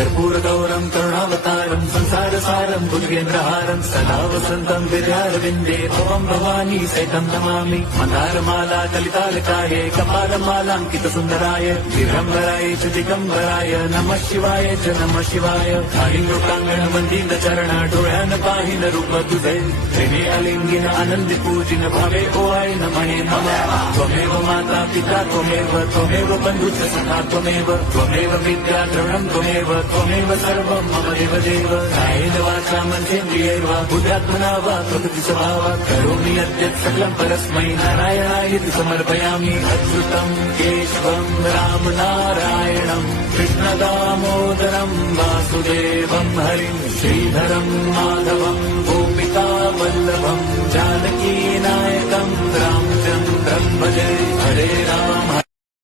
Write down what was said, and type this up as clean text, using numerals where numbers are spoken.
कर्पूरगौरं करुणावतारं संसारसारं भुजगेन्द्रहारं सदा वसन्तं विद्यारविन्दे भवं भवानी सहितं नमामि। मन्दारमाला कलितालकाये कपालमालाङ्कितसुन्दराय दिगम्बराय च दिगम्बराय नमः शिवाय च नमः शिवाय। लोकांगण वंदित चरण डोळ्यान पाहिन रूप तुझे प्रेमे अलिंगिन आनंदी पूजिन भावे ओवाळीन म्हणे मम त्वमेव माता पिता त्वमेव बंधुच सखा त्वमेव विद्या द्रवणं त्वमेव सर्वं मम देव देव। कायेन वाचा मनसेन्द्रियैर्वा बुद्ध्यात्मना वा प्रकृति स्वभावात् करोमि यद्यत् सकलं परस्मै नारायणाय समर्पयामि। अच्युतं केशवं राम नारायणं कृष्णदामोदरं वासुदेवं हरिं श्रीधरं माधवं गोपिका वल्लभं जानकी नायकं रामचन्द्रं भजे। हरे राम